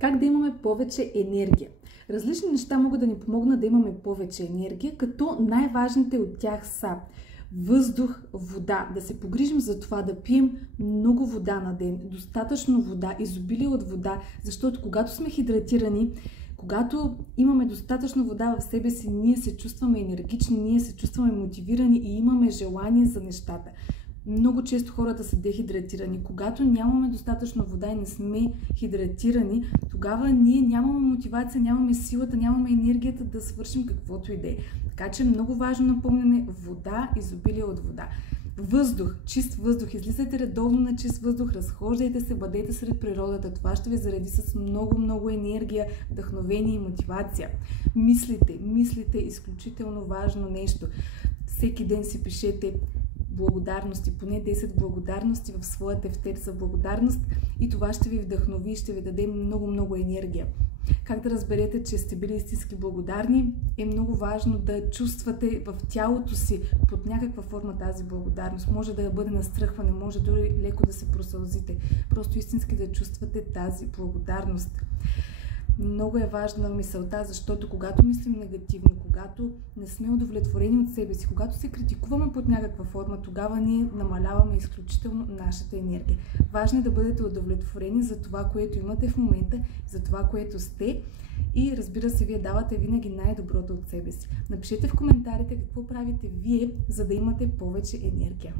Как да имаме повече енергия? Различни неща могат да ни помогнат да имаме повече енергия, като най-важните от тях са въздух, вода. Да се погрижим за това да пием много вода на ден, достатъчно вода, изобилие от вода, защото когато сме хидратирани, когато имаме достатъчно вода в себе си, ние се чувстваме енергични, ние се чувстваме мотивирани и имаме желание за нещата. Много често хората са дехидратирани. Когато нямаме достатъчно вода и не сме хидратирани, тогава ние нямаме мотивация, нямаме силата, нямаме енергията да свършим каквото и да е. Така че много важно напомняне: вода, изобилие от вода. Въздух, чист въздух. Излизайте редовно на чист въздух, разхождайте се, бъдете сред природата. Това ще ви зареди с много енергия, вдъхновение и мотивация. Мислите, изключително важно нещо. Всеки ден си пишете благодарности, поне 10 благодарности в своя тефтер за благодарност и това ще ви вдъхнови и ще ви даде много енергия. Как да разберете, че сте били истински благодарни? Е много важно да чувствате в тялото си под някаква форма тази благодарност. Може да бъде настръхване, може дори леко да се просълзите. Просто истински да чувствате тази благодарност. Много е важна мисълта, защото когато мислим негативно, когато не сме удовлетворени от себе си, когато се критикуваме под някаква форма, тогава ние намаляваме изключително нашата енергия. Важно е да бъдете удовлетворени за това, което имате в момента, за това, което сте и разбира се, вие давате винаги най-доброто от себе си. Напишете в коментарите какво правите вие, за да имате повече енергия.